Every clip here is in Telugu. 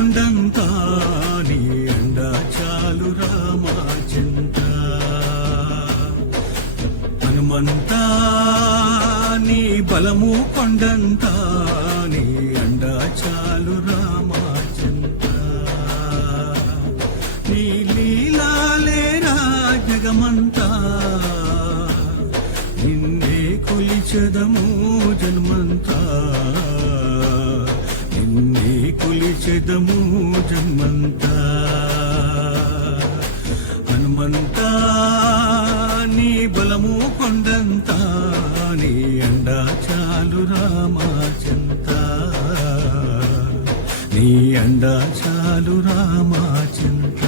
కొండంతా నీ అండా చాలు రామా చింత హనుమంతా నీ బలము కొండంతా నీ అండా చాలు రామా చింత నీ లీలాలేరా జగమంతా నిన్నే కొలిచెదము జన్మంతా నిన్నే కొలిచెదము జన్మంతా హనుమంతా నీ బలము కొండంతా నీ అండా చాలు రామా చింత నీ అండా చాలు రామా చింత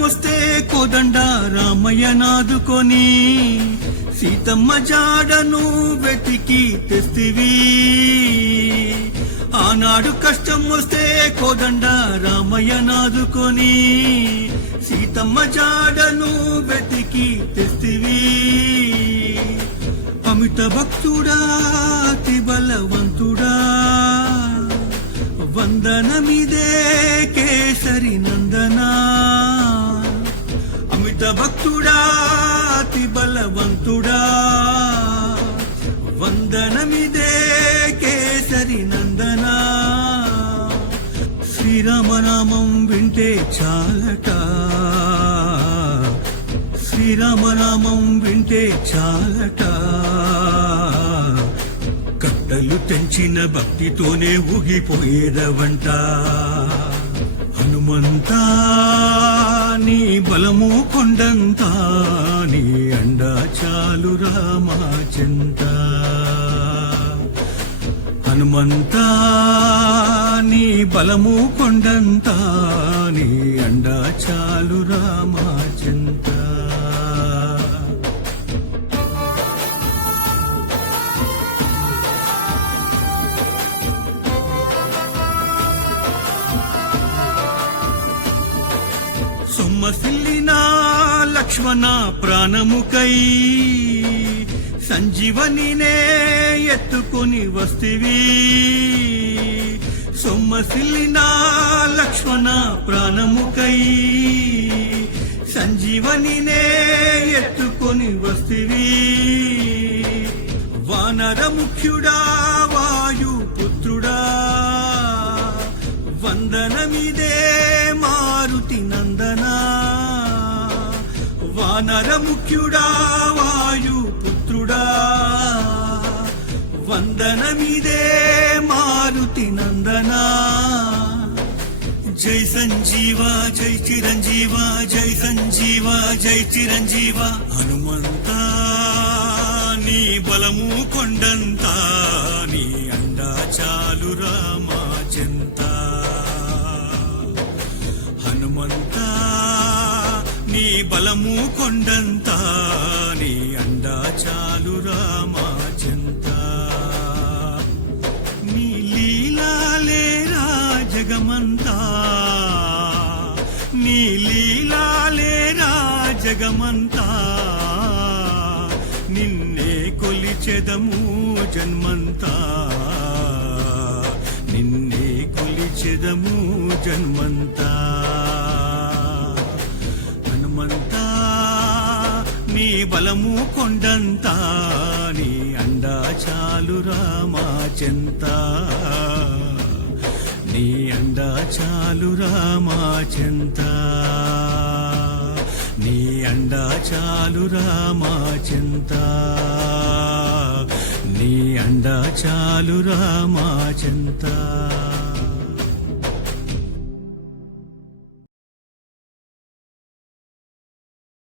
వస్తే కోదండ రామయ్య నాదుకొని సీతమ్మ జాడను వెతికి తెస్తివి ఆనాడు కష్టం వస్తే కోదండ రామయ్య నాదుకొని సీతమ్మ జాడను వెతికి తెస్తివి అమిత భక్తుడా అతి బలవంతుడా వందనమిదే కేసరి నందనా అమిత భక్తుడా అతి బలవంతుడా వందనమిదే కేసరి నందనా శ్రీరామనామం వింటే చాలట శ్రీరామనామం వింటే చాలట కట్టలు తెంచిన భక్తితోనే ఊగిపోయేదవంట హనుమంతా నీ బలము కొండంతా నీ అండా చాలు రామా చింత హనుమంతా నీ బలము కొండంతా నీ అండా చాలు రామా చింత సొమ్మసిల్లిన లక్ష్మణ ప్రాణముకై సంజీవనినే ఎత్తుకొని వస్తివి సొమ్మసిల్లిన లక్ష్మణ ప్రాణముకై సంజీవనినే ఎత్తుకొని వస్తివి వానర ముఖ్యుడా వాయుపుత్రుడా వందనమిదే మారుతి నందనా వానర ముఖ్యుడా వాయుపుత్రుడా వందనమిదే మారుతి నందనా జై సంజీవ జై చిరంజీవ జై సంజీవ జై చిరంజీవ హనుమంతా నీ బలము కొండంతా నీ అండా చాలు రామా చింత హనుమంతా నీ బలము కొండంతా నీ అండా చాలు రామా చింత నీ లీలాలేరా జగమంతా నీ లీలాలేరా జగమంతా నిన్నే కొలిచెదము జన్మంతా నిన్నే కొలిచెదము జన్మంతా హనుమంతా నీ బలము కొండంతా నీ అండా చాలు రామా చింత నీ అండా చాలు రామా చింత నీ అండా చాలు రామా చింత నీ అండా చాలు రామా చింత